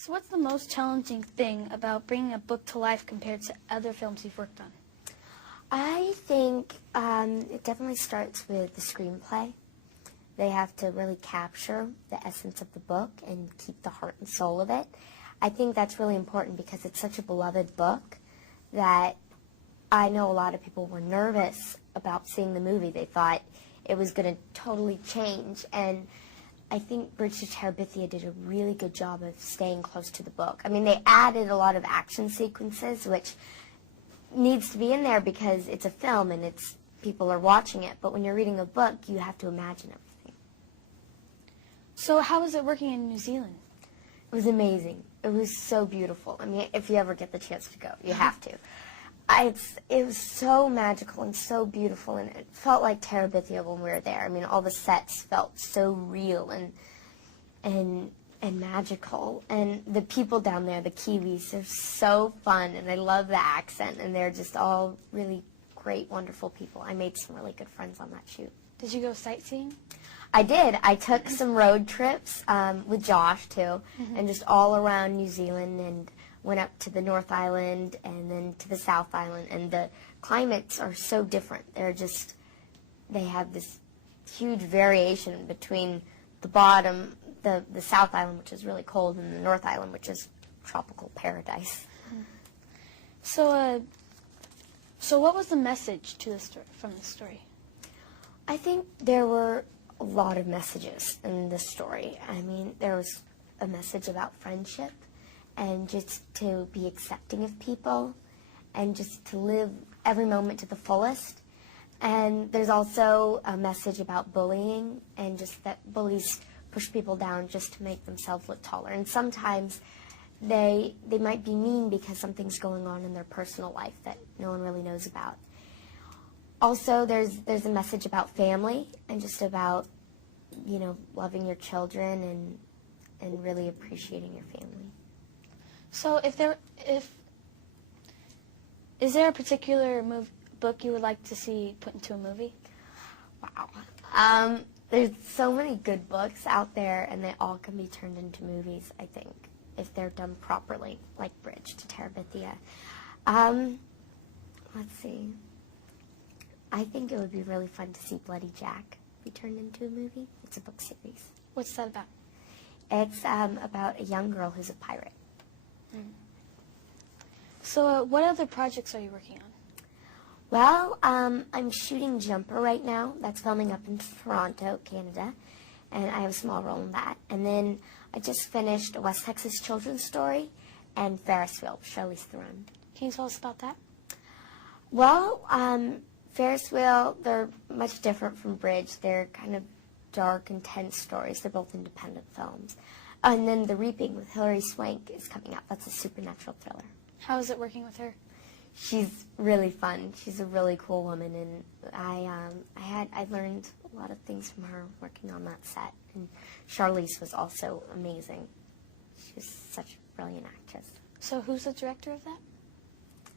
So what's the most challenging thing about bringing a book to life compared to other films you've worked on? I think it definitely starts with the screenplay. They have to really capture the essence of the book and keep the heart and soul of it. I think that's really important because it's such a beloved book that I know a lot of people were nervous about seeing the movie. They thought it was going to totally change, and I think Bridge to Terabithia did a really good job of staying close to the book. I mean, they added a lot of action sequences, which needs to be in there because it's a film and people are watching it. But when you're reading a book, you have to imagine everything. So how was it working in New Zealand? It was amazing. It was so beautiful. I mean, if you ever get the chance to go, you have to. It was so magical and so beautiful, and it felt like Terabithia when we were there. I mean, all the sets felt so real and magical. And the people down there, the Kiwis, they're so fun, and I love the accent, and they're just all really great, wonderful people. I made some really good friends on that shoot. Did you go sightseeing? I did. I took some road trips with Josh, too, and just all around New Zealand, and went up to the North Island and then to the South Island, and the climates are so different. They have this huge variation between the bottom, the South Island, which is really cold, and the North Island, which is tropical paradise. So what was the message to the story, from the story? I think there were a lot of messages in this story. I mean, there was a message about friendship, and just to be accepting of people, and just to live every moment to the fullest. And there's also a message about bullying, and just that bullies push people down just to make themselves look taller. And sometimes they might be mean because something's going on in their personal life that no one really knows about. Also, there's a message about family, and just about, you know, loving your children and really appreciating your family. So is there a particular book you would like to see put into a movie? Wow. There's so many good books out there, and they all can be turned into movies, I think, if they're done properly, like Bridge to Terabithia. Let's see. I think it would be really fun to see Bloody Jack be turned into a movie. It's a book series. What's that about? It's about a young girl who's a pirate. So what other projects are you working on? Well, I'm shooting Jumper right now. That's filming up in Toronto, Canada, and I have a small role in that. And then I just finished a West Texas children's story and Ferris wheel, Charlize Theron. Can you tell us about that? Well, Ferris wheel, they're much different from Bridge. They're kind of dark, intense stories. They're both independent films. And then The Reaping with Hilary Swank is coming up. That's a supernatural thriller. How is it working with her? She's really fun. She's a really cool woman, and I learned a lot of things from her working on that set. And Charlize was also amazing. She was such a brilliant actress. So who's the director of that?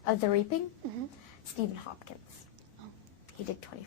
Of The Reaping? Stephen Hopkins. Oh. He did 24.